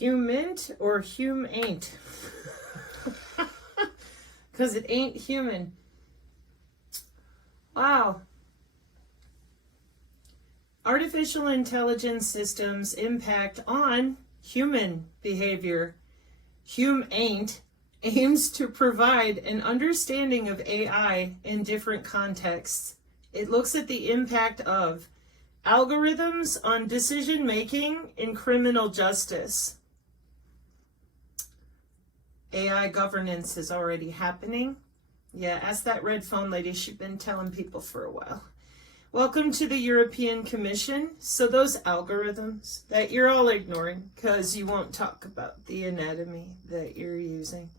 Humint or Humaint? Because it ain't human. Wow. Artificial intelligence systems impact on human behavior. Humaint aims to provide an understanding of AI in different contexts. It looks at the impact of algorithms on decision making in criminal justice. AI governance is already happening. Yeah, ask that red phone lady. She's been telling people for a while. Welcome to the European Commission. So those algorithms that you're all ignoring because you won't talk about the anatomy that you're using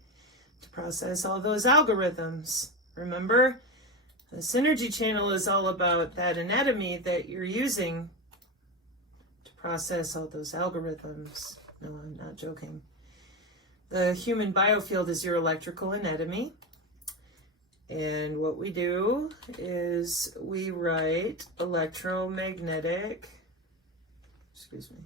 to process all those algorithms. Remember, the Synergy channel is all about that anatomy that you're using to process all those algorithms. No, I'm not joking. The human biofield is your electrical anatomy. And what we do is we write electromagnetic, excuse me.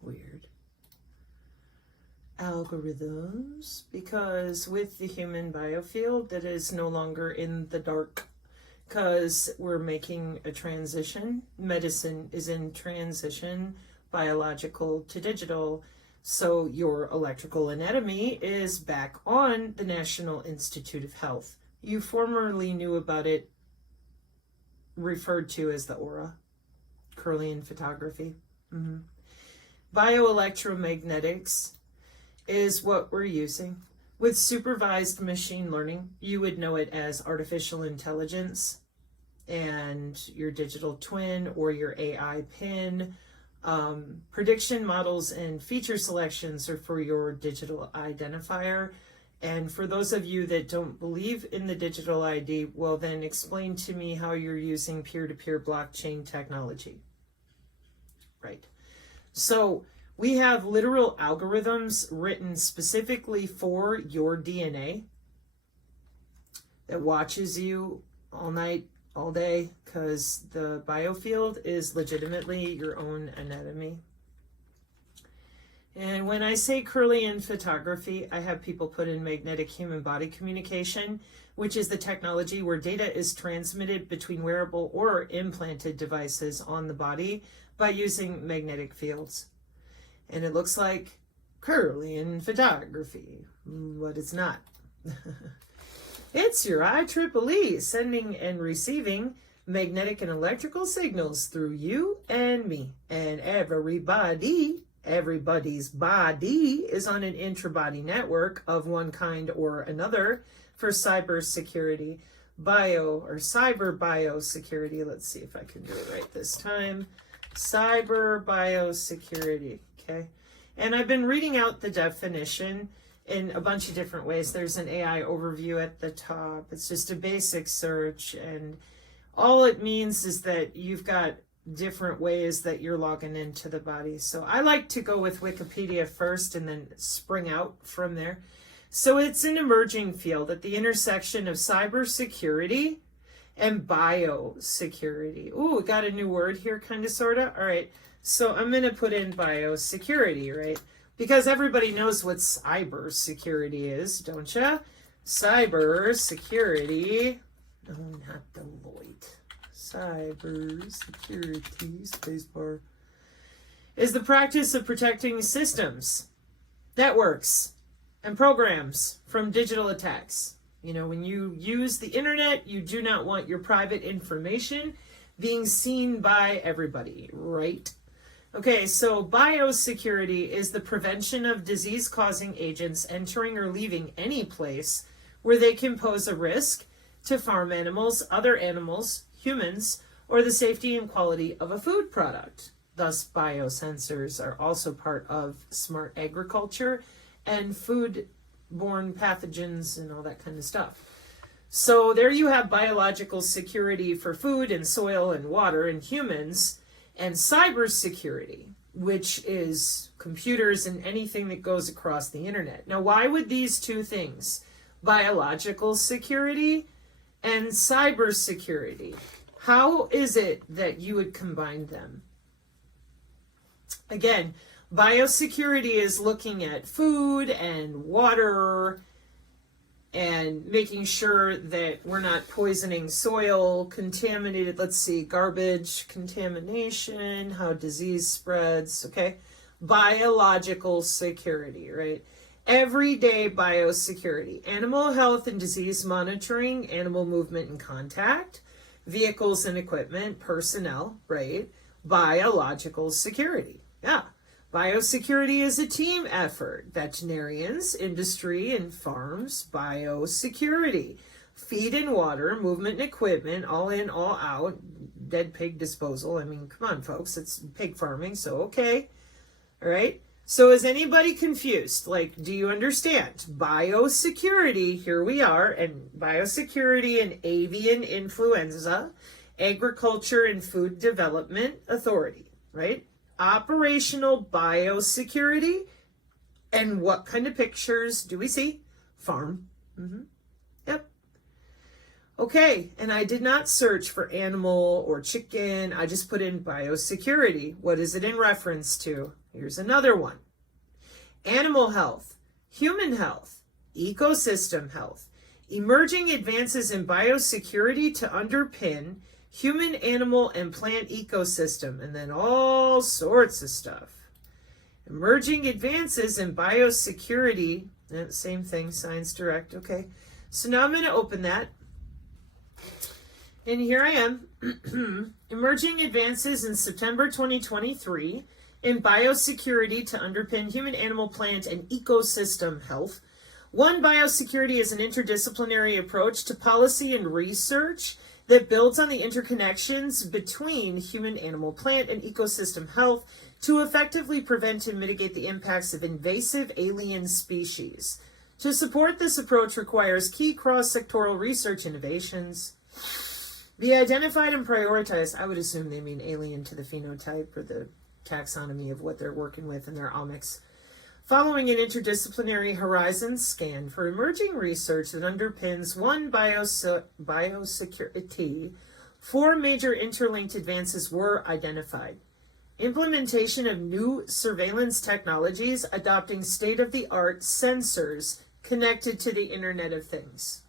Weird. Algorithms, because with the human biofield that is no longer in the dark, because we're making a transition. Medicine is in transition, biological to digital. So your electrical anatomy is back on the National Institute of Health. You formerly knew about it, referred to as the aura, Kirlian photography. Bioelectromagnetics is what we're using. With supervised machine learning, you would know it as artificial intelligence, and your digital twin or your AI pin. Prediction models and feature selections are for your digital identifier. And for those of you that don't believe in the digital ID, well, then explain to me how you're using peer-to-peer blockchain technology. Right. So we have literal algorithms written specifically for your DNA that watches you all night, all day, because the biofield is legitimately your own anatomy. And when I say Kirlian photography, I have people put in magnetic human body communication, which is the technology where data is transmitted between wearable or implanted devices on the body by using magnetic fields. And it looks like Kirlian photography, but it's not. It's your IEEE sending and receiving magnetic and electrical signals through you and me. And everybody's body is on an intra-body network of one kind or another for cyber security, cyber biosecurity. Let's see if I can do it right this time. Cyber biosecurity, okay? And I've been reading out the definition in a bunch of different ways. There's an AI overview at the top. It's just a basic search, and all it means is that you've got different ways that you're logging into the body. So I like to go with Wikipedia first and then spring out from there. So it's an emerging field at the intersection of cybersecurity and biosecurity. Ooh, we got a new word here, kind of, sort of. All right, so I'm going to put in biosecurity, right? Because everybody knows what cyber security is, don't you? Cyber security, no, not Deloitte. Cyber security, spacebar, is the practice of protecting systems, networks, and programs from digital attacks. You know, when you use the internet, you do not want your private information being seen by everybody, right? Okay, so biosecurity is the prevention of disease-causing agents entering or leaving any place where they can pose a risk to farm animals, other animals, humans, or the safety and quality of a food product. Thus, biosensors are also part of smart agriculture and food-borne pathogens and all that kind of stuff. So there you have biological security for food and soil and water and humans, and cybersecurity, which is computers and anything that goes across the internet. Now, why would these two things biological security, and cybersecurity. How is it that you would combine them? Again, biosecurity is looking at food and water and making sure that we're not poisoning soil, contaminated, let's see, garbage, contamination, how disease spreads, okay? Biological security, right? Everyday biosecurity, animal health and disease monitoring, animal movement and contact, vehicles and equipment, personnel, right? Biological security, yeah. Biosecurity is a team effort. Veterinarians, industry, and farms. Biosecurity. Feed and water, movement and equipment, all in, all out. Dead pig disposal. I mean, come on, folks. It's pig farming, so okay. All right. So is anybody confused? Like, do you understand? Biosecurity, here we are, and biosecurity and avian influenza, Agriculture and Food Development Authority, right? Operational biosecurity. And what kind of pictures do we see? Farm. Yep. Okay, and I did not search for animal or chicken. I just put in biosecurity. What is it in reference to? Here's another one. Animal health, human health, ecosystem health, emerging advances in biosecurity to underpin human, animal, and plant ecosystem, and then all sorts of stuff. Emerging advances in biosecurity, same thing, Science Direct, okay. So now I'm going to open that. And here I am. Emerging advances in September 2023 in biosecurity to underpin human, animal, plant, and ecosystem health. One, biosecurity is an interdisciplinary approach to policy and research that builds on the interconnections between human, animal, plant, and ecosystem health to effectively prevent and mitigate the impacts of invasive alien species. To support this approach requires key cross-sectoral research innovations. Be identified and prioritized. I would assume they mean alien to the phenotype or the taxonomy of what they're working with in their omics. Following an interdisciplinary horizon scan for emerging research that underpins one biosecurity, 4 major interlinked advances were identified. Implementation of new surveillance technologies adopting state-of-the-art sensors connected to the Internet of Things.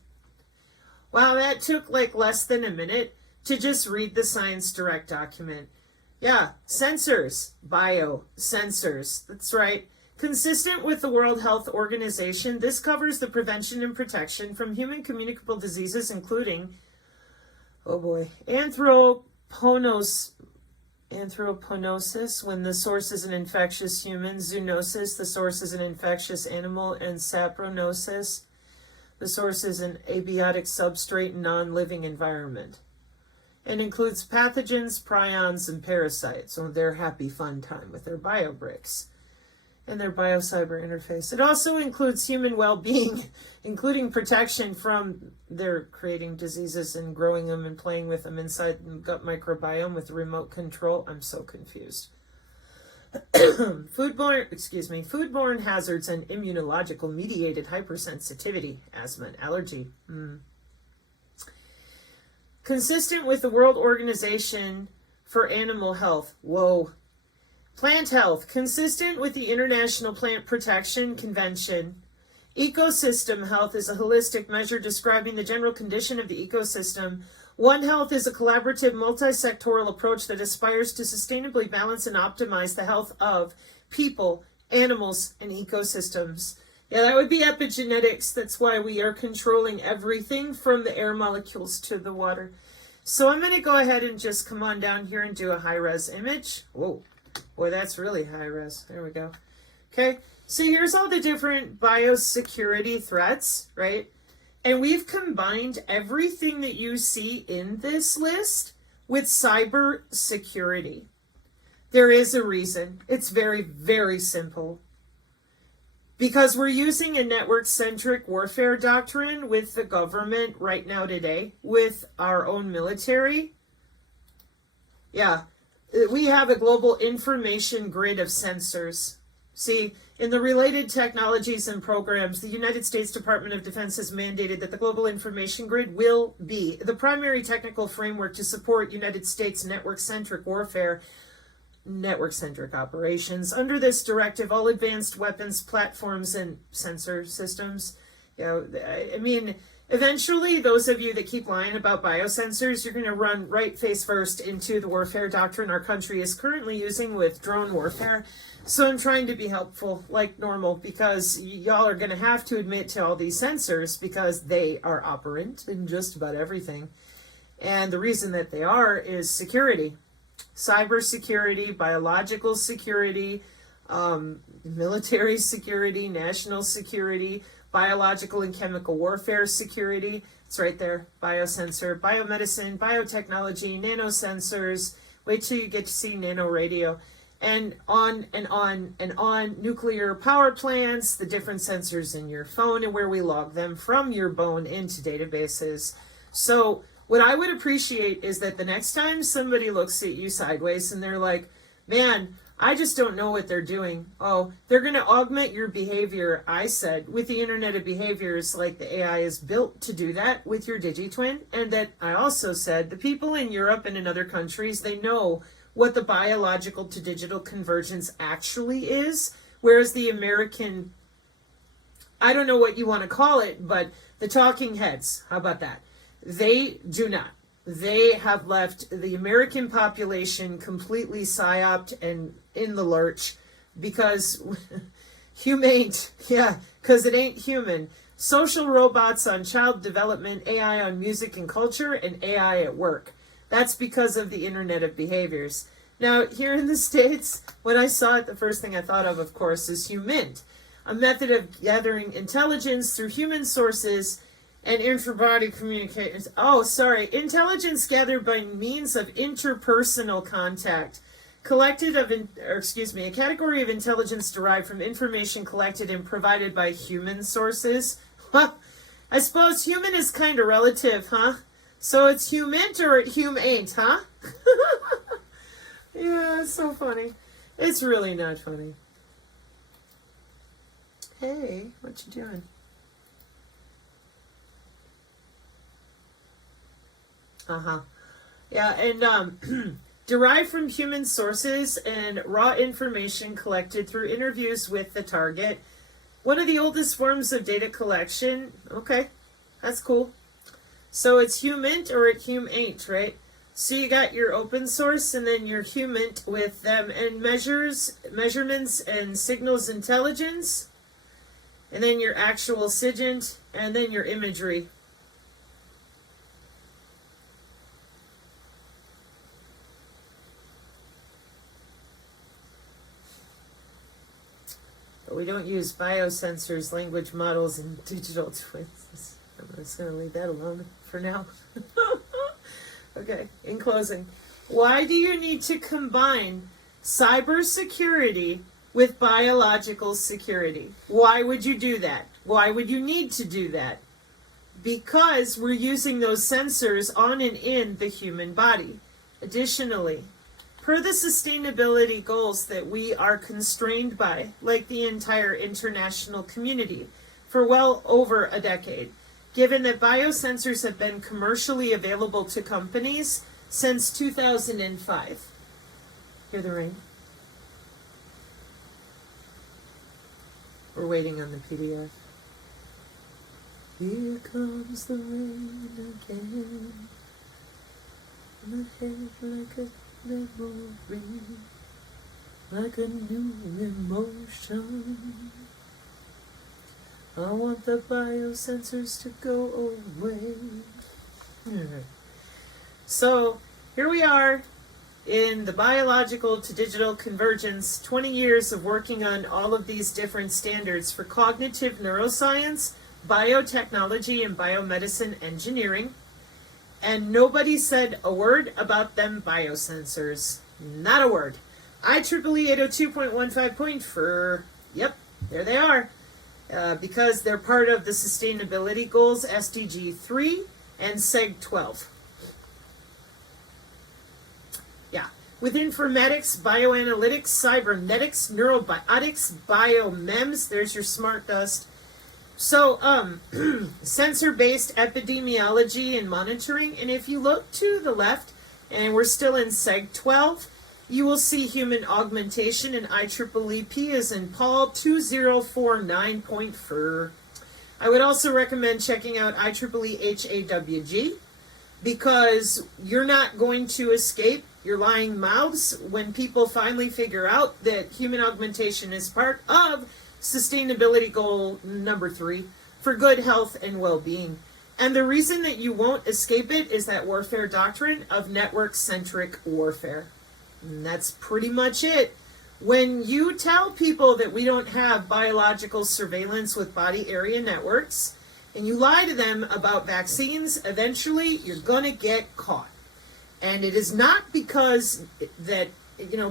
Wow, that took like less than a minute to just read the Science Direct document. Yeah, sensors, biosensors, that's right. Consistent with the World Health Organization, this covers the prevention and protection from human communicable diseases, including, anthraponosis, when the source is an infectious human, zoonosis, the source is an infectious animal, and sapronosis, the source is an abiotic substrate non-living environment. And includes pathogens, prions, and parasites, so their happy fun time with their biobricks and their biocyber interface. It also includes human well-being, including protection from their creating diseases and growing them and playing with them inside the gut microbiome with remote control. I'm so confused. Foodborne hazards and immunological mediated hypersensitivity, asthma and allergy. Consistent with the World Organization for Animal Health. Plant health, consistent with the International Plant Protection Convention. Ecosystem health is a holistic measure describing the general condition of the ecosystem. One Health is a collaborative multi-sectoral approach that aspires to sustainably balance and optimize the health of people, animals, and ecosystems. Yeah, that would be epigenetics. That's why we are controlling everything from the air molecules to the water. So I'm going to go ahead and just come on down here and do a high-res image. Whoa. Boy, that's really high res. There we go. Okay, so here's all the different biosecurity threats, right? And we've combined everything that you see in this list with cyber security. There is a reason. It's very, very simple. Because we're using a network-centric warfare doctrine with the government right now today, with our own military. Yeah. We have a global information grid of sensors. See, In the related technologies and programs, the United States Department of Defense has mandated that the Global Information Grid will be the primary technical framework to support United States network-centric warfare, network-centric operations. Under this directive, all advanced weapons, platforms, and sensor systems, I mean, eventually, those of you that keep lying about biosensors, you're going to run right face first into the warfare doctrine our country is currently using with drone warfare. So I'm trying to be helpful like normal, because y'all are going to have to admit to all these sensors because they are operant in just about everything. And the reason that they are is security, cyber security, biological security, military security, national security, biological and chemical warfare security. It's right there. Biosensor, biomedicine, biotechnology, nanosensors. Wait till you get to see nanoradio. And on and on and on. Nuclear power plants, the different sensors in your phone and where we log them from your bone into databases. So what I would appreciate is that the next time somebody looks at you sideways and they're like, man, I just don't know what they're doing. Oh, they're going to augment your behavior, I said, with the Internet of Behaviors, like the AI is built to do that with your DigiTwin. And that I also said the people in Europe and in other countries, they know what the biological to digital convergence actually is, whereas the American, I don't know what you want to call it, but the talking heads, how about that? They do not. They have left the American population completely psyoped and in the lurch because Humaint, yeah, because it ain't human. Social robots on child development, AI on music and culture, and AI at work. That's because of the Internet of Behaviors. Now, here in the States, when I saw it, the first thing I thought of course, is Humint, a method of gathering intelligence through human sources and interbody communications. Oh, sorry. Intelligence gathered by means of interpersonal contact. A category of intelligence derived from information collected and provided by human sources. Well, I suppose human is kind of relative, huh? So it's Humint or it Humaint, huh? Yeah, it's so funny. It's really not funny. Hey, what you doing? Yeah, and derived from human sources and raw information collected through interviews with the target. One of the oldest forms of data collection. Okay, that's cool. So it's Humint or it Humaint, right? So you got your open source and then your Humint with them and measurements and signals intelligence, and then your actual SIGINT, and then your imagery. But we don't use biosensors, language models, and digital twins. I'm just going to leave that alone for now. Okay, in closing, why do you need to combine cybersecurity with biological security? Why would you do that? Why would you need to do that? Because we're using those sensors on and in the human body. Additionally, per the sustainability goals that we are constrained by, like the entire international community, for well over a decade, given that biosensors have been commercially available to companies since 2005. Hear the rain? We're waiting on the PDF. Here comes the rain again, my head like a memory, like a new emotion. I want the biosensors to go away. So here we are in the biological to digital convergence, 20 years of working on all of these different standards for cognitive neuroscience, biotechnology, and biomedicine engineering. And nobody said a word about them biosensors. Not a word. IEEE 802.15.4. Yep, there they are. Because they're part of the sustainability goals, SDG 3 and SEG 12. Yeah, with informatics, bioanalytics, cybernetics, neurobiotics, biomems. There's your smart dust. So, sensor-based epidemiology and monitoring. And if you look to the left, and we're still in Seg 12, you will see human augmentation, and IEEE is in Paul 2049.4. I would also recommend checking out IEEE HAWG, because you're not going to escape your lying mouths when people finally figure out that human augmentation is part of sustainability goal number 3 for good health and well-being. And the reason that you won't escape it is that warfare doctrine of network-centric warfare. And that's pretty much it. When you tell people that we don't have biological surveillance with body area networks, and you lie to them about vaccines, eventually you're going to get caught. And it is not because that,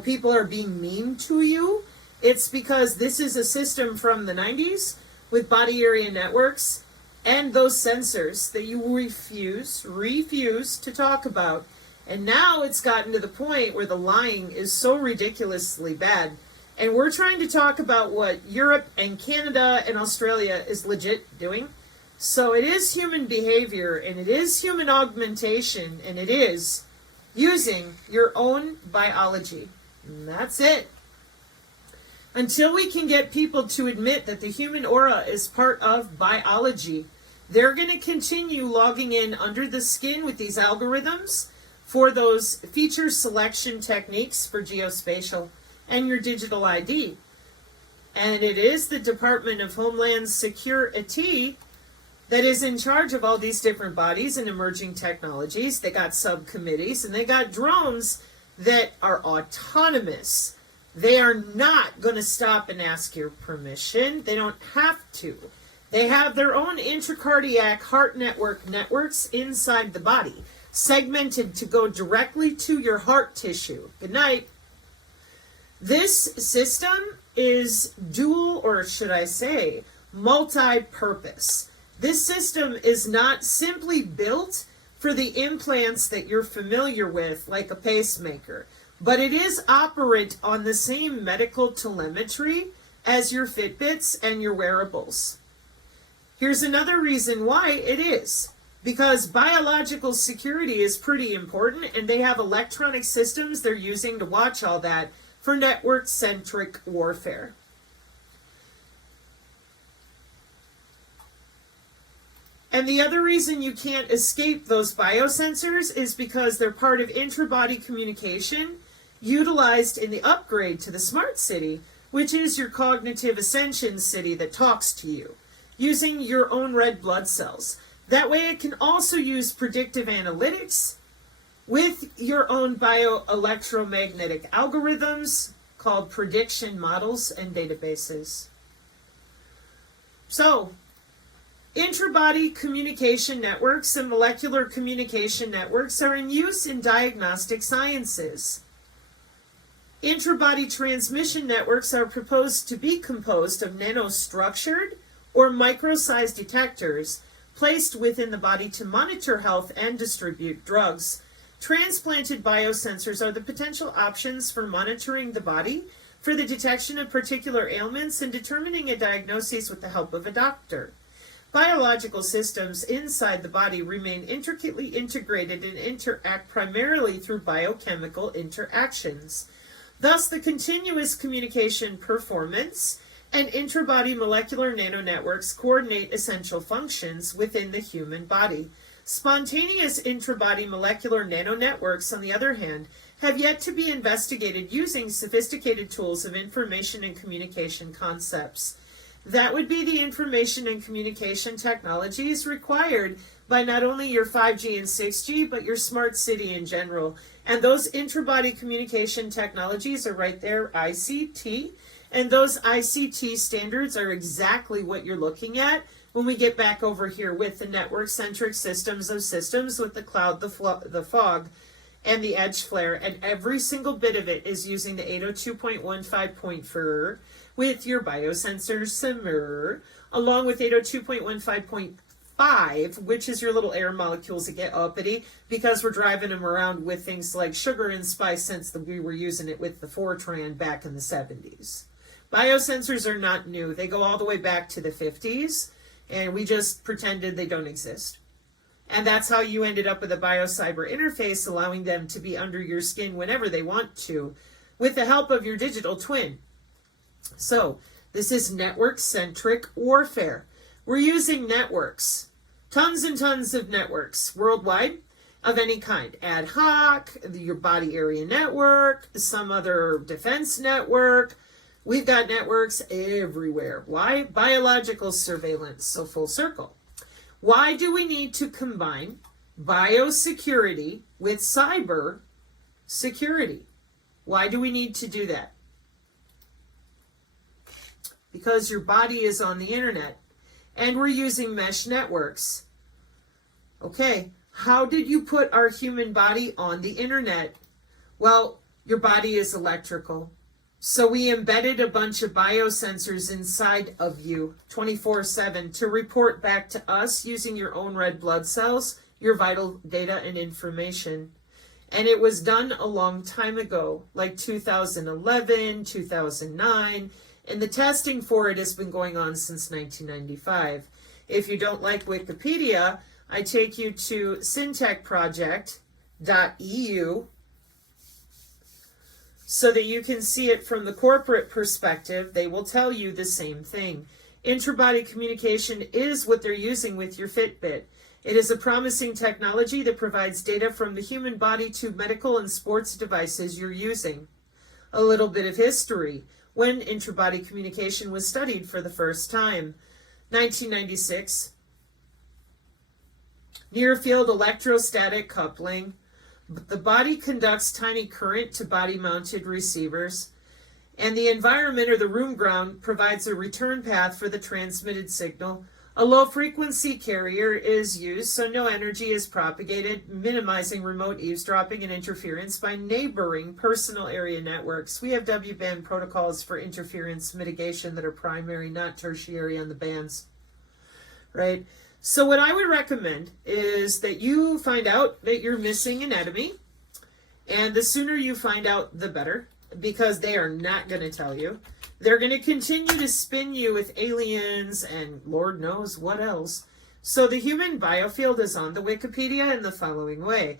people are being mean to you. It's because this is a system from the 90s with body area networks and those sensors that you refuse to talk about. And now it's gotten to the point where the lying is so ridiculously bad. And we're trying to talk about what Europe and Canada and Australia is legit doing. So it is human behavior, and it is human augmentation, and it is using your own biology. And that's it. Until we can get people to admit that the human aura is part of biology, they're going to continue logging in under the skin with these algorithms for those feature selection techniques for geospatial and your digital ID. And it is the Department of Homeland Security that is in charge of all these different bodies and emerging technologies. They got subcommittees, and they got drones that are autonomous. They are not going to stop and ask your permission. They don't have to. They have their own intracardiac heart networks inside the body, segmented to go directly to your heart tissue. Good night. This system is dual, or should I say, multi-purpose. This system is not simply built for the implants that you're familiar with, like a pacemaker, but it is operate on the same medical telemetry as your Fitbits and your wearables. Here's another reason why it is. Because biological security is pretty important, and they have electronic systems they're using to watch all that for network-centric warfare. And the other reason you can't escape those biosensors is because they're part of intra-body communication utilized in the upgrade to the smart city, which is your cognitive ascension city that talks to you, using your own red blood cells. That way it can also use predictive analytics with your own bioelectromagnetic algorithms called prediction models and databases. So, intra-body communication networks and molecular communication networks are in use in diagnostic sciences. Intra-body transmission networks are proposed to be composed of nanostructured or micro-sized detectors placed within the body to monitor health and distribute drugs. Transplanted biosensors are the potential options for monitoring the body for the detection of particular ailments and determining a diagnosis with the help of a doctor. Biological systems inside the body remain intricately integrated and interact primarily through biochemical interactions. Thus, the continuous communication performance and intra-body molecular nanonetworks coordinate essential functions within the human body. Spontaneous intra-body molecular nanonetworks, on the other hand, have yet to be investigated using sophisticated tools of information and communication concepts. That would be the information and communication technologies required by not only your 5G and 6G, but your smart city in general. And those intra-body communication technologies are right there, ICT. And those ICT standards are exactly what you're looking at when we get back over here with the network-centric systems of systems with the cloud, the fog, and the edge flare. And every single bit of it is using the 802.15.4 with your biosensor simmer, along with 802.15.4 5, which is your little air molecules that get uppity because we're driving them around with things like sugar and spice since we were using it with the Fortran back in the 70s. Biosensors are not new. They go all the way back to the 50s, and we just pretended they don't exist. And that's how you ended up with a biocyber interface, allowing them to be under your skin whenever they want to, with the help of your digital twin. So, this is network-centric warfare. We're using networks, tons and tons of networks worldwide of any kind. Ad hoc, your body area network, some other defense network. We've got networks everywhere. Why? Biological surveillance, so full circle. Why do we need to combine biosecurity with cyber security? Why do we need to do that? Because your body is on the internet and we're using mesh networks. Okay, how did you put our human body on the internet? Well, your body is electrical. So we embedded a bunch of biosensors inside of you 24/7 to report back to us using your own red blood cells, your vital data and information. And it was done a long time ago, like 2011, 2009, and the testing for it has been going on since 1995. If you don't like Wikipedia, I take you to syntechproject.eu so that you can see it from the corporate perspective. They will tell you the same thing. Interbody communication is what they're using with your Fitbit. It is a promising technology that provides data from the human body to medical and sports devices you're using. A little bit of history. When interbody communication was studied for the first time. 1996. Near-field electrostatic coupling. The body conducts tiny current to body-mounted receivers, and the environment or the room ground provides a return path for the transmitted signal. A low-frequency carrier is used so no energy is propagated, minimizing remote eavesdropping and interference by neighboring personal area networks. We have W-band protocols for interference mitigation that are primary, not tertiary on the bands, right? So what I would recommend is that you find out that you're missing anatomy, and the sooner you find out, the better, because they are not going to tell you. They're going to continue to spin you with aliens and Lord knows what else. So the human biofield is on the Wikipedia in the following way.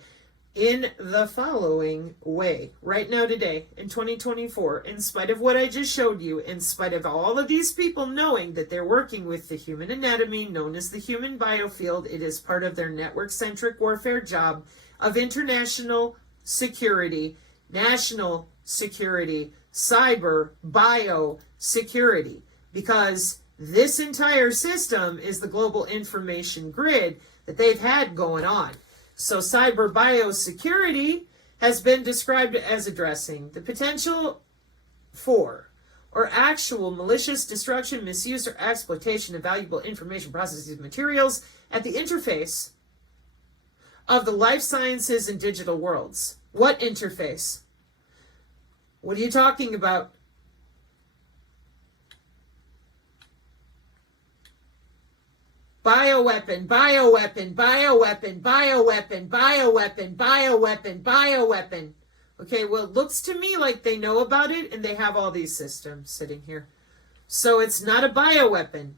Right now today, in 2024, in spite of what I just showed you, in spite of all of these people knowing that they're working with the human anatomy known as the human biofield, it is part of their network-centric warfare job of international security, national security, cyber, bio security, because this entire system is the global information grid that they've had going on. So cyber biosecurity has been described as addressing the potential for or actual malicious destruction, misuse, or exploitation of valuable information processes materials at the interface of the life sciences and digital worlds. What interface? What are you talking about? Bioweapon, bioweapon, bioweapon, bioweapon, bioweapon, bioweapon, bioweapon. Okay, well, it looks to me like they know about it and they have all these systems sitting here. So it's not a bioweapon.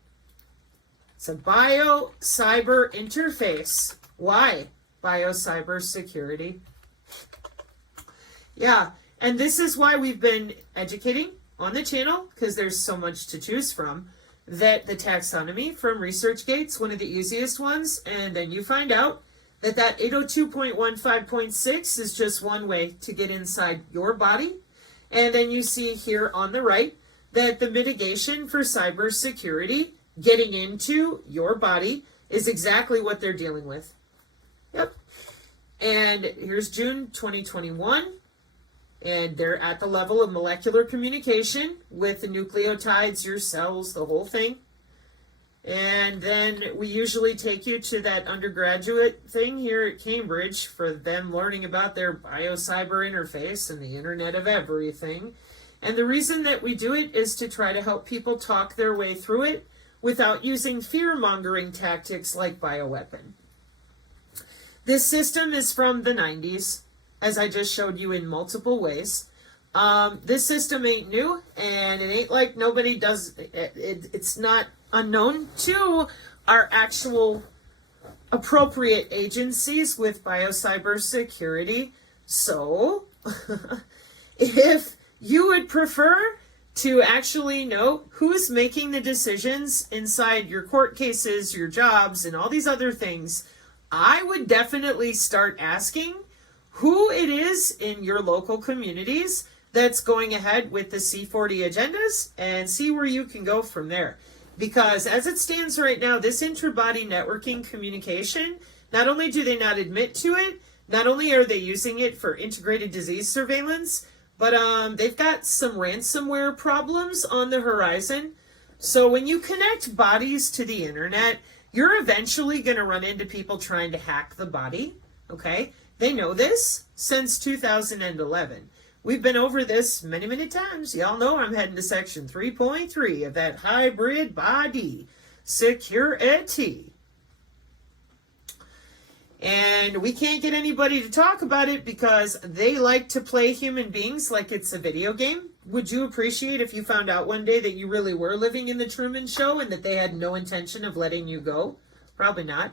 It's a bio-cyber interface. Why? Bio-cyber security. Yeah, and this is why we've been educating on the channel, because there's so much to choose from. That the taxonomy from ResearchGate's one of the easiest ones, and then you find out that that 802.15.6 is just one way to get inside your body. And then you see here on the right that the mitigation for cybersecurity getting into your body is exactly what they're dealing with. Yep. And here's June 2021. And they're at the level of molecular communication with the nucleotides, your cells, the whole thing. And then we usually take you to that undergraduate thing here at Cambridge for them learning about their biocyber interface and the Internet of Everything. And the reason that we do it is to try to help people talk their way through it without using fear-mongering tactics like bioweapon. This system is from the 90s, as I just showed you in multiple ways. This system ain't new, and it ain't like nobody does it's not unknown to our actual appropriate agencies with biocybersecurity. So, if you would prefer to actually know who's making the decisions inside your court cases, your jobs, and all these other things, I would definitely start asking who it is in your local communities that's going ahead with the C40 agendas and see where you can go from there. Because as it stands right now, this intra-body networking communication, not only do they not admit to it, not only are they using it for integrated disease surveillance, but they've got some ransomware problems on the horizon. So when you connect bodies to the internet, you're eventually going to run into people trying to hack the body, okay? They know this since 2011. We've been over this many, many times. Y'all know I'm heading to section 3.3 of that hybrid body security. And we can't get anybody to talk about it because they like to play human beings like it's a video game. Would you appreciate if you found out one day that you really were living in the Truman Show and that they had no intention of letting you go? Probably not.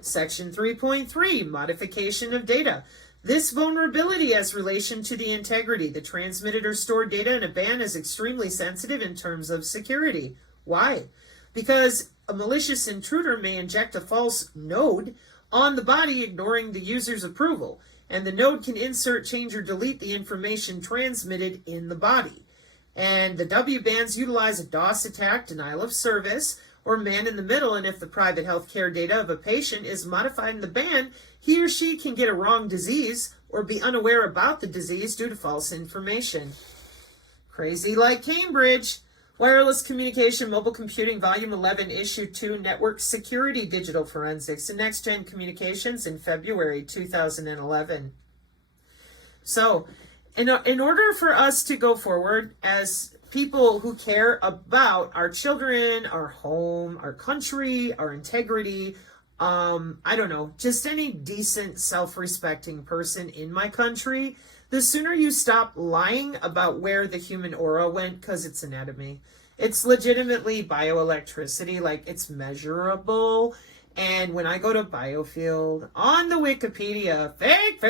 Section 3.3, modification of data. This vulnerability has relation to the integrity. The transmitted or stored data in a band is extremely sensitive in terms of security. Why? Because a malicious intruder may inject a false node on the body, ignoring the user's approval, and the node can insert, change, or delete the information transmitted in the body. And the W bands utilize a DOS attack, denial of service, or man in the middle, and if the private healthcare data of a patient is modified in the band, he or she can get a wrong disease or be unaware about the disease due to false information. Crazy like Cambridge. Wireless Communication, Mobile Computing, Volume 11, Issue 2, Network Security, Digital Forensics, and Next Gen Communications in February 2011. So, in order for us to go forward as people who care about our children, our home, our country, our integrity, I don't know, just any decent, self-respecting person in my country, the sooner you stop lying about where the human aura went, because it's anatomy. It's legitimately bioelectricity, like it's measurable. And when I go to Biofield, on the Wikipedia, fake,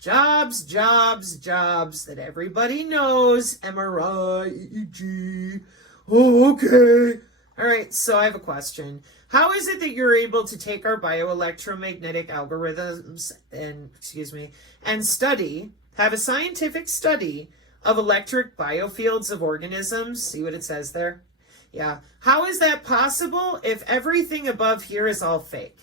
jobs that everybody knows, MRI, EEG, okay. All right, so I have a question. How is it that you're able to take our bioelectromagnetic algorithms and have a scientific study of electric biofields of organisms? See what it says there? Yeah. How is that possible if everything above here is all fake?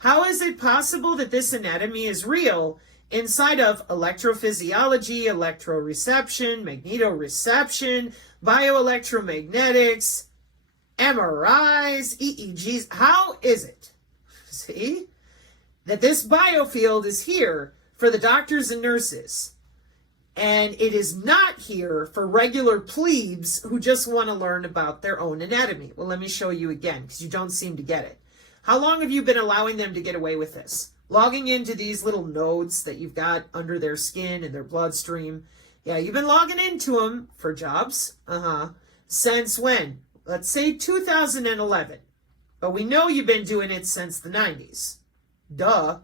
How is it possible that this anatomy is real inside of electrophysiology, electroreception, magnetoreception, bioelectromagnetics, MRIs, EEGs? How is it, see, that this biofield is here for the doctors and nurses, and it is not here for regular plebes who just want to learn about their own anatomy? Well, let me show you again, because you don't seem to get it. How long have you been allowing them to get away with this? Logging into these little nodes that you've got under their skin and their bloodstream. Yeah, you've been logging into them for jobs. Since when? Let's say 2011. But we know you've been doing it since the 90s. Duh.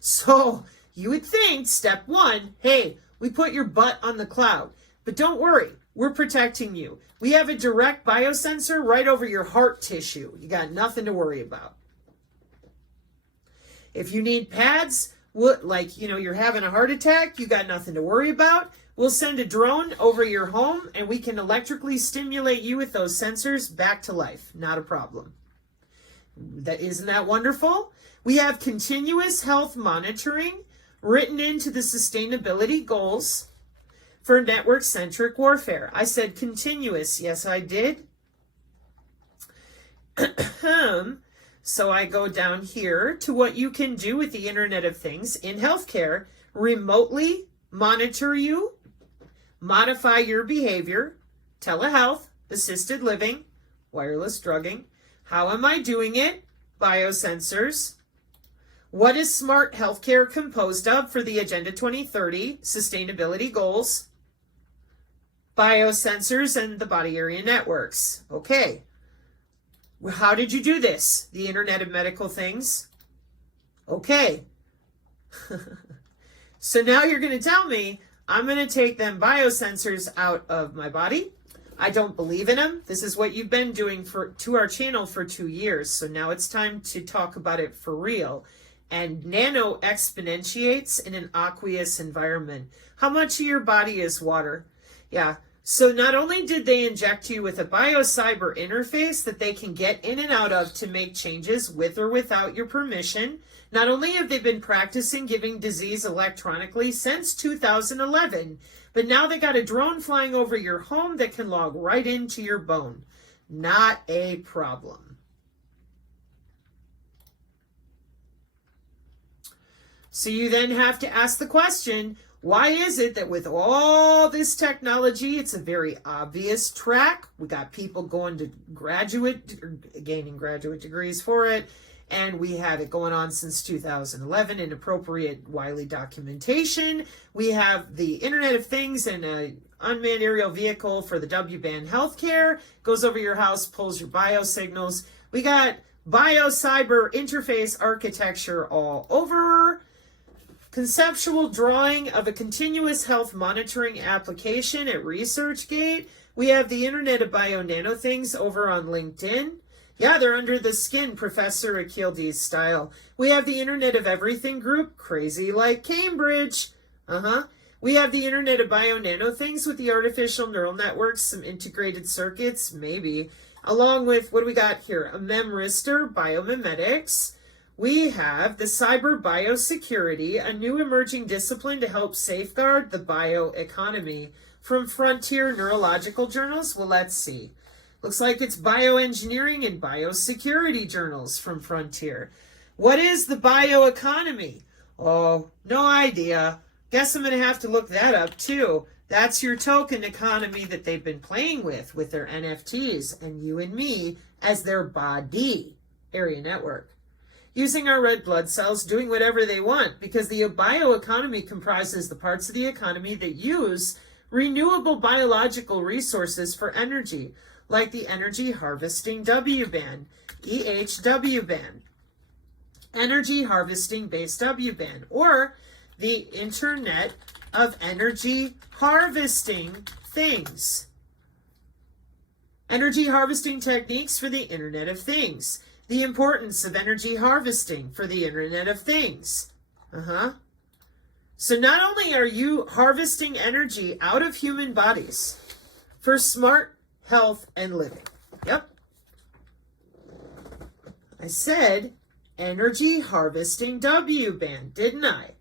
So you would think, step one, hey, we put your butt on the cloud. But don't worry, we're protecting you. We have a direct biosensor right over your heart tissue. You got nothing to worry about. If you need pads, you're having a heart attack, you got nothing to worry about. We'll send a drone over your home and we can electrically stimulate you with those sensors back to life. Not a problem. Isn't that wonderful? We have continuous health monitoring written into the sustainability goals for network-centric warfare. I said continuous. Yes, I did. So I go down here to what you can do with the Internet of Things in healthcare. Remotely monitor you, modify your behavior, Telehealth, assisted living, wireless drugging. How am I doing it? Biosensors. What is smart healthcare composed of for the Agenda 2030 sustainability goals? Biosensors and the body area networks. Okay. How did you do this? The Internet of Medical Things. Okay. So now you're going to tell me I'm going to take them biosensors out of my body. I don't believe in them. This is what you've been doing to our channel for 2 years. So now it's time to talk about it for real. And nano exponentiates in an aqueous environment. How much of your body is water? Yeah. So not only did they inject you with a biocyber interface that they can get in and out of to make changes with or without your permission, not only have they been practicing giving disease electronically since 2011, but now they got a drone flying over your home that can log right into your bone. Not a problem. So you then have to ask the question, why is it that with all this technology, it's a very obvious track? We got people going to gaining graduate degrees for it, and we have it going on since 2011 in appropriate Wiley documentation. We have the Internet of Things and an unmanned aerial vehicle for the W-band healthcare, goes over your house, pulls your biosignals. We got biocyber interface architecture all over. Conceptual drawing of a continuous health monitoring application at ResearchGate. We have the Internet of Bio-Nano Things over on LinkedIn. Yeah, they're under the skin, Professor Akil style. We have the Internet of Everything group, crazy like Cambridge. We have the Internet of Bio-Nano Things with the artificial neural networks, some integrated circuits, maybe. Along with, what do we got here? A memristor, biomimetics. We have the cyber biosecurity, a new emerging discipline to help safeguard the bioeconomy. From Frontier Neurological Journals, well, let's see. Looks like it's bioengineering and biosecurity journals from Frontier. What is the bioeconomy? Oh, no idea. Guess I'm going to have to look that up too. That's your token economy that they've been playing with their NFTs and you and me as their body area network. Using our red blood cells, doing whatever they want, because the bioeconomy comprises the parts of the economy that use renewable biological resources for energy, like the energy harvesting W-band, EHW band, energy harvesting base W-band, or the Internet of Energy Harvesting Things. Energy harvesting techniques for the Internet of Things. The importance of energy harvesting for the Internet of Things. So not only are you harvesting energy out of human bodies for smart health and living. Yep. I said energy harvesting W-band, didn't I?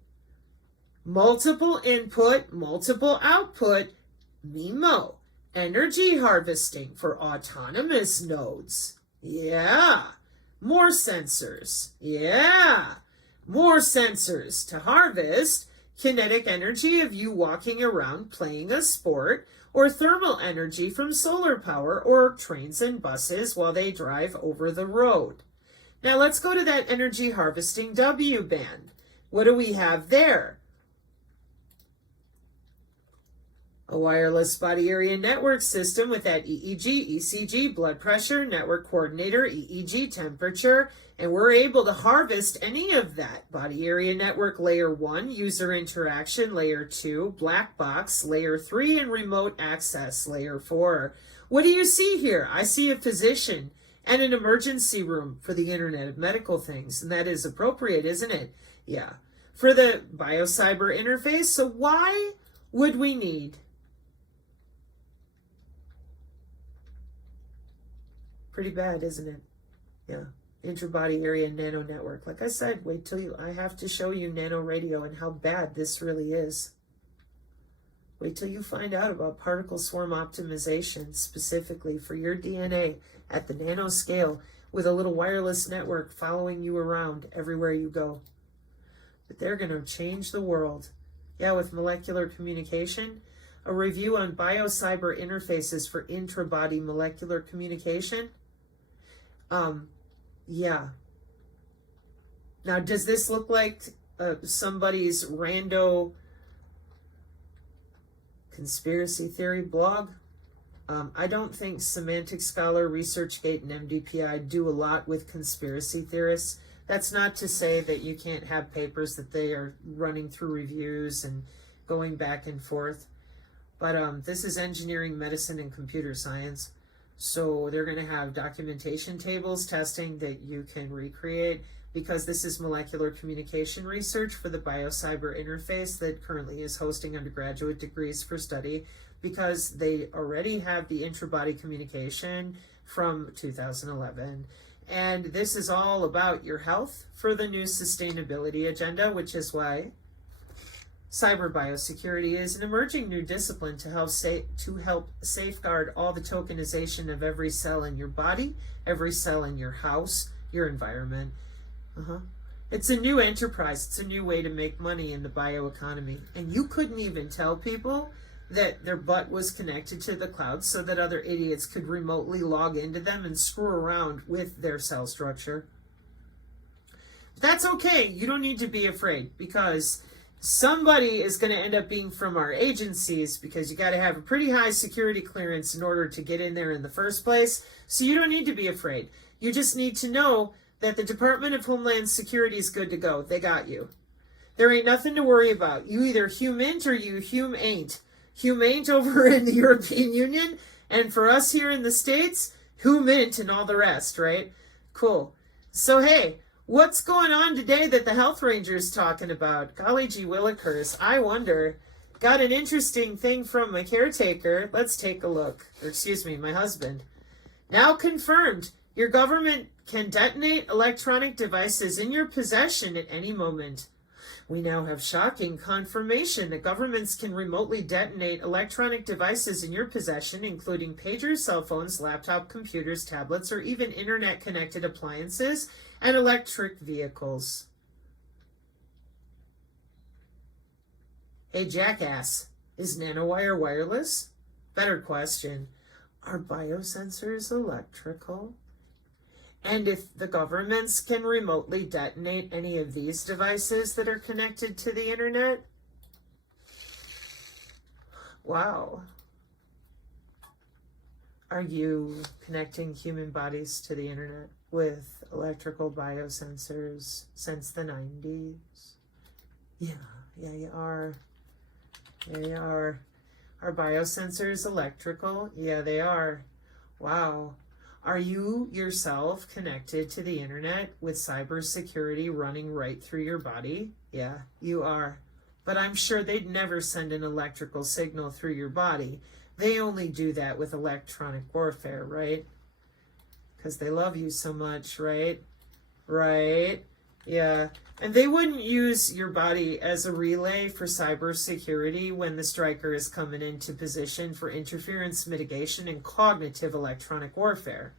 Multiple input, multiple output, MIMO. Energy harvesting for autonomous nodes. Yeah. More sensors. Yeah. More sensors to harvest kinetic energy of you walking around playing a sport, or thermal energy from solar power or trains and buses while they drive over the road. Now let's go to that energy harvesting W-band. What do we have there? A wireless body area network system with that EEG, ECG, blood pressure, network coordinator, EEG, temperature, and we're able to harvest any of that. Body area network layer 1, user interaction layer 2, black box layer 3, and remote access layer 4. What do you see here? I see a physician and an emergency room for the Internet of Medical Things, and that is appropriate, isn't it? Yeah. For the biocyber interface, so why would we need pretty bad, isn't it? Yeah. Interbody area nano network. Like I said, wait till I have to show you nano radio and how bad this really is. Wait till you find out about particle swarm optimization specifically for your DNA at the nano scale with a little wireless network following you around everywhere you go. But they're going to change the world. Yeah, with molecular communication. A review on biocyber interfaces for intra-body molecular communication. Yeah. Now, does this look like somebody's rando conspiracy theory blog? I don't think Semantic Scholar, ResearchGate, and MDPI do a lot with conspiracy theorists. That's not to say that you can't have papers that they are running through reviews and going back and forth. But this is engineering, medicine, and computer science. So they're going to have documentation tables, testing that you can recreate, because this is molecular communication research for the biocyber interface that currently is hosting undergraduate degrees for study, because they already have the intra-body communication from 2011. And this is all about your health for the new sustainability agenda, which is why cyber biosecurity is an emerging new discipline to help safeguard all the tokenization of every cell in your body, every cell in your house, your environment. It's a new enterprise. It's a new way to make money in the bioeconomy. And you couldn't even tell people that their butt was connected to the cloud so that other idiots could remotely log into them and screw around with their cell structure. But that's okay. You don't need to be afraid, because somebody is going to end up being from our agencies, because you got to have a pretty high security clearance in order to get in there in the first place. So you don't need to be afraid. You just need to know that the Department of Homeland Security is good to go. They got you. There ain't nothing to worry about. You either Humint or you Humaint. Humaint over in the European Union, and for us here in the States, Humint and all the rest, right? Cool. So hey, what's going on today that the Health Ranger's talking about? Golly gee willikers, I wonder. Got an interesting thing from my caretaker. Let's take a look. Or excuse me, my husband. Now confirmed. Your government can detonate electronic devices in your possession at any moment. We now have shocking confirmation that governments can remotely detonate electronic devices in your possession, including pagers, cell phones, laptop computers, tablets, or even internet-connected appliances and electric vehicles. Hey, jackass, is nanowire wireless? Better question, are biosensors electrical? And if the governments can remotely detonate any of these devices that are connected to the internet? Wow. Are you connecting human bodies to the internet with electrical biosensors since the 90s? Yeah, you are. Yeah, you are. Are biosensors electrical? Yeah, they are. Wow. Are you yourself connected to the internet with cybersecurity running right through your body? Yeah, you are. But I'm sure they'd never send an electrical signal through your body. They only do that with electronic warfare, right? Because they love you so much, right? Right? Yeah. And they wouldn't use your body as a relay for cybersecurity when the striker is coming into position for interference mitigation and cognitive electronic warfare,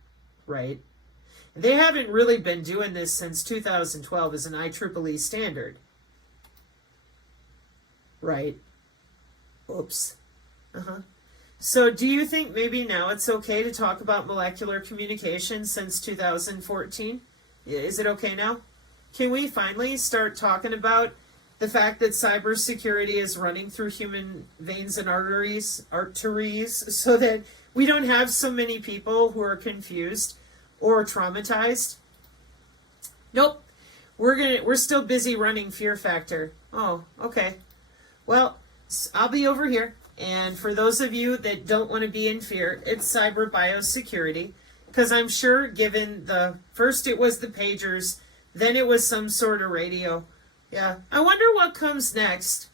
right? They haven't really been doing this since 2012 as an IEEE standard, right? Oops. So do you think maybe now it's okay to talk about molecular communication since 2014? Is it okay now? Can we finally start talking about the fact that cybersecurity is running through human veins and arteries, so that we don't have so many people who are confused or traumatized? Nope. We're still busy running Fear Factor. Oh, okay. Well, I'll be over here. And for those of you that don't want to be in fear, it's cyber biosecurity. Because I'm sure given first it was the pagers, then it was some sort of radio. Yeah. I wonder what comes next.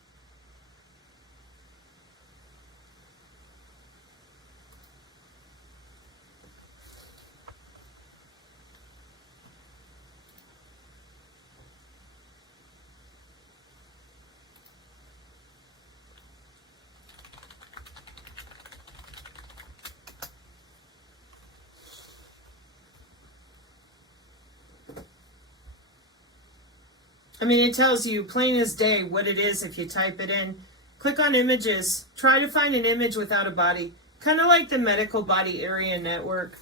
I mean, it tells you plain as day what it is if you type it in. Click on images. Try to find an image without a body. Kind of like the medical body area network.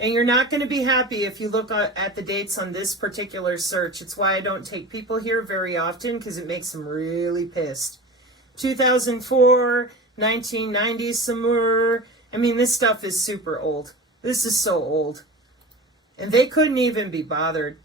And you're not going to be happy if you look at the dates on this particular search. It's why I don't take people here very often, because it makes them really pissed. 2004, 1990 somewhere. I mean, this stuff is super old. This is so old. And they couldn't even be bothered.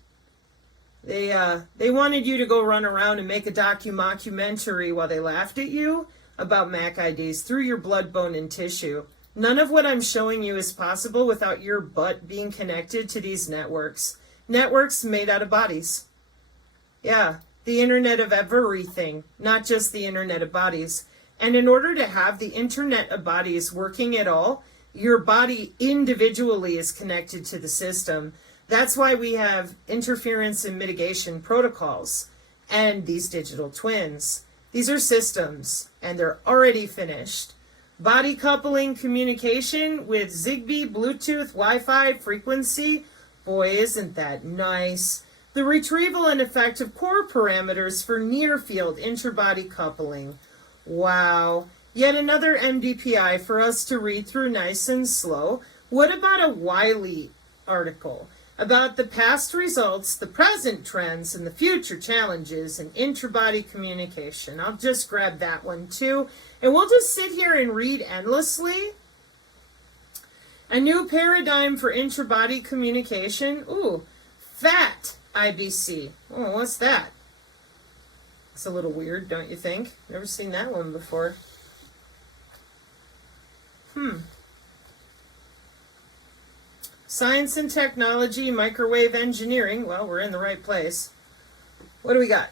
They wanted you to go run around and make a documentary while they laughed at you about MAC IDs through your blood, bone, and tissue. None of what I'm showing you is possible without your butt being connected to these networks. Networks made out of bodies. Yeah, the internet of everything, not just the internet of bodies. And in order to have the internet of bodies working at all, your body individually is connected to the system. That's why we have interference and mitigation protocols and these digital twins. These are systems, and they're already finished. Body coupling communication with Zigbee, Bluetooth, Wi-Fi, frequency. Boy, isn't that nice. The retrieval and effective core parameters for near-field interbody coupling. Wow. Yet another MDPI for us to read through nice and slow. What about a Wiley article about the past results, the present trends, and the future challenges in interbody communication? I'll just grab that one too. And we'll just sit here and read endlessly. A new paradigm for interbody communication. Ooh, FAT IBC. Oh, what's that? It's a little weird, don't you think? Never seen that one before. Science and technology, microwave engineering. Well, we're in the right place. What do we got?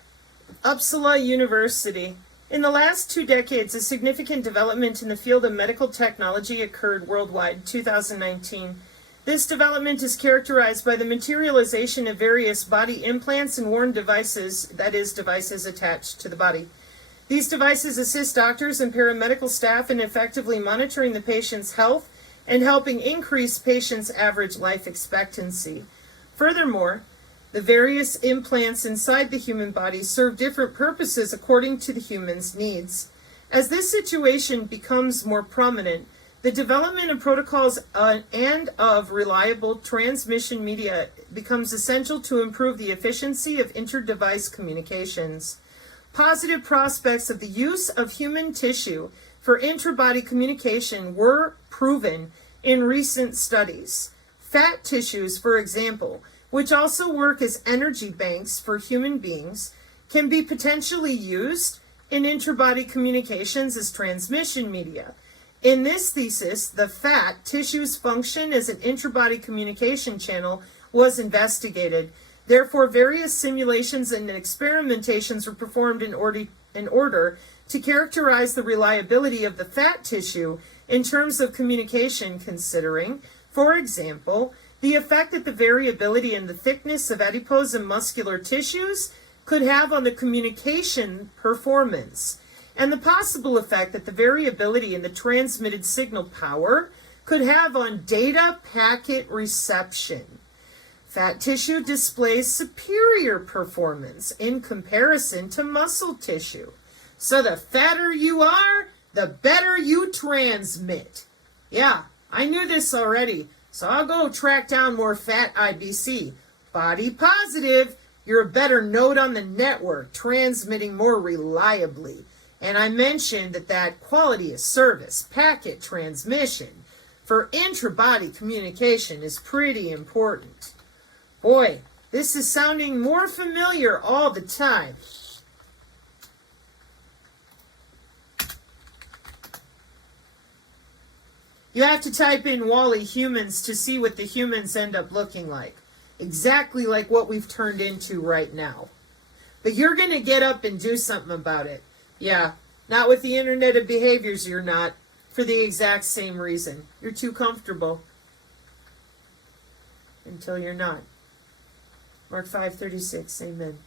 Uppsala University. In the last 2 decades, a significant development in the field of medical technology occurred worldwide, 2019. This development is characterized by the materialization of various body implants and worn devices, that is, devices attached to the body. These devices assist doctors and paramedical staff in effectively monitoring the patient's health and helping increase patients' average life expectancy. Furthermore, the various implants inside the human body serve different purposes according to the human's needs. As this situation becomes more prominent, the development of protocols and of reliable transmission media becomes essential to improve the efficiency of inter-device communications. Positive prospects of the use of human tissue for intra-body communication were proven in recent studies. Fat tissues, for example, which also work as energy banks for human beings, can be potentially used in intra-body communications as transmission media. In this thesis, the fat tissue's function as an intra-body communication channel was investigated. Therefore, various simulations and experimentations were performed in order to characterize the reliability of the fat tissue in terms of communication, considering, for example, the effect that the variability in the thickness of adipose and muscular tissues could have on the communication performance, and the possible effect that the variability in the transmitted signal power could have on data packet reception. Fat tissue displays superior performance in comparison to muscle tissue. So the fatter you are, the better you transmit. Yeah, I knew this already, so I'll go track down more fat IBC. Body positive, you're a better node on the network, transmitting more reliably. And I mentioned that quality of service, packet transmission, for intra-body communication is pretty important. Boy, this is sounding more familiar all the time. You have to type in Wall-E humans to see what the humans end up looking like. Exactly like what we've turned into right now. But you're going to get up and do something about it. Yeah, not with the Internet of Behaviors, you're not. For the exact same reason. You're too comfortable. Until you're not. Mark 5:36, amen.